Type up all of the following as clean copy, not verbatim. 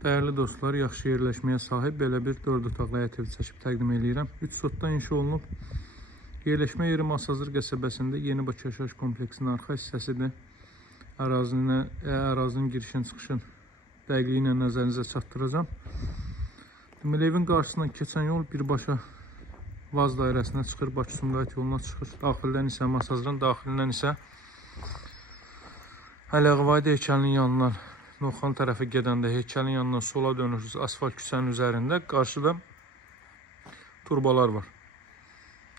Dəyərli dostlar, yaxşı yerləşməyə sahib belə bir 4 otaqlı həyət evi çəkib təqdim edirəm. 3 sotda inşa olunub. Yerləşmə yeri Masazır qəsəbəsində Yeni Bakı yaşayış kompleksinin arxa hissəsidir. Ərazinin girişin çıxışın dəqiqliyi ilə nəzərinizə çatdıracağım. Deməli, evin qarşısından keçən yol birbaşa Vaz dairəsinə çıxır, Bakı-Sumqayıt yoluna çıxır. Daxildən isə Masazırın daxilindən isə Ələğvayda heykəlinin yanından Novxan tərəfi gedəndə heykəlin yanından sola dönürsünüz. Asfalt küçənin üzərində qarşıda turbalar var.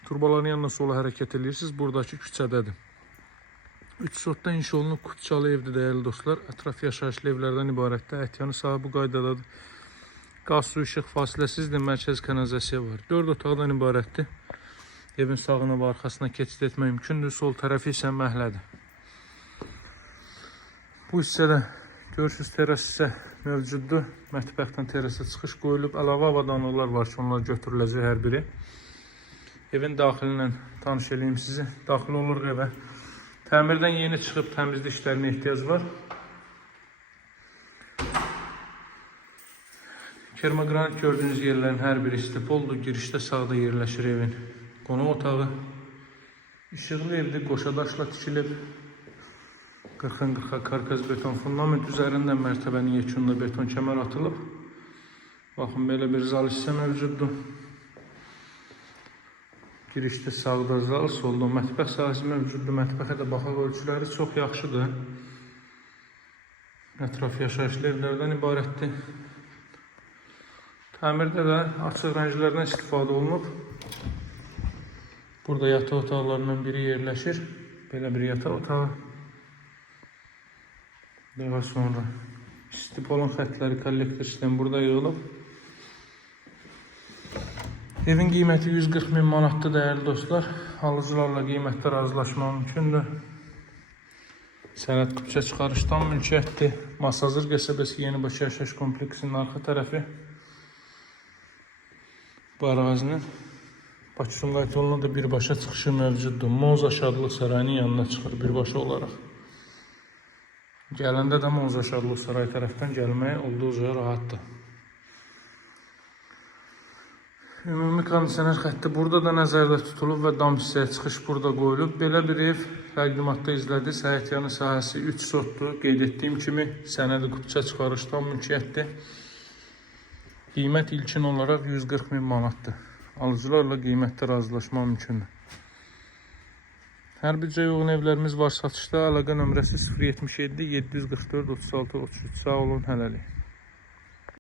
Turbaların yanına sola hərəkət edirsiniz. Buradakı küçədədir. 3 sotda inşa olunub Kutçalı evdir dəyərli dostlar. Ətraf yaşayışlı evlərdən ibarətdir. Ətyanı sahib bu qaydadadır. Qaz, su, işıq fasiləsizdir. Mərkəz kanalizasiya var. 4 otaqdan ibarətdir. Evin sağına və arxasına keçid etmək mümkündür. Sol tərəfi isə məhlədir. Bu hissədə görürsünüz, teras isə mövcuddur. Mətbəxdən terasa çıxış qoyulub. Əlavə avadanlıqlar var ki, onlar götürüləcək hər biri. Evin daxili ilə tanış edeyim sizi. Daxil oluruq evə. Təmirdən yeni çıxıb təmizlik işlərinə ehtiyac var. Kermogranit gördüyünüz yerlərin hər biri istipoldur. Girişdə sağda yerləşir evin qonaq otağı. İşıqlı evdir, qoşadaşla tikilib. 40-40 karkaz beton fundament üzərində mərtəbənin yekununda beton kəmər atılıb. Baxın, belə bir zal hissə mövcuddur. Girişdə sağda zal, solda mətbəx sahəsi mövcuddur. Mətbəxə də baxaq, ölçüləri çox yaxşıdır. Ətraf yaşayışlı evlərdən ibarətdir. Təmirdə də açıq rənglərdən istifadə olunub. Burada yataq otaqlarından biri yerləşir. Belə bir yataq otağı. Daha sonra istipolun xətləri, kollektor sistemi burada yığılıb. Evin qiyməti 140 min manatdır dəyərli dostlar. Alıcılarla qiymətdə razılaşmaq mümkündür. Sənəd küçə çıxarışdan mülkiyyətdir. Masazır qəsəbəsi Yeni Bakı yaşayış kompleksinin arxa tərəfi. Bu ərazinin Bakı-Sumqayıt yoluna da birbaşa çıxışı mövcuddur. Moza Şadlıq Sarayının yanına çıxır birbaşa olaraq. Gələndə də Moza Şadlıq Sarayı tərəfdən gəlmək olduqca rahatdır. Ümumi kondisioner xətti burada da nəzərdə tutulub və dam hissəyə çıxış burada qoyulub. Belə bir ev təqdimatda izlədiniz. Həyətyanı sahəsi 3 sotdur. Qeyd etdiyim kimi sənədi küçə çıxarışdan mülkiyyətdir. Qiymət ilkin olaraq 140 min manatdır. Alıcılarla qiymətdə razılaşmaq mümkündür. Hər büdcəyə uyğun evlərimiz var satışda. Əlaqə nömrəsi 077 744 36 33. Sağ olun, hələlik.